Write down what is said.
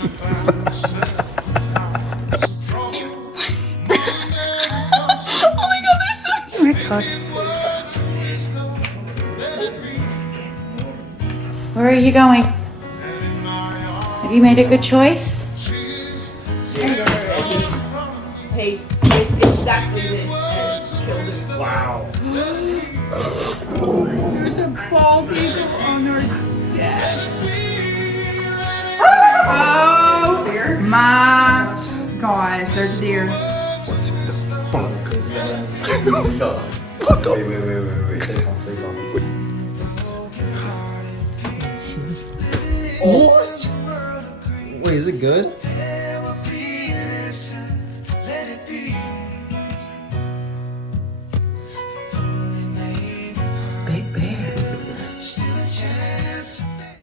Oh my god, they're so cute. Oh my god. Where are you going? Have you made a good choice? Hey, it's exactly this and killed it. Wow. There's a bald eagle on our deck. Oh my gosh, there's a deer. Wait. Stay calm. What? Wait, is it good?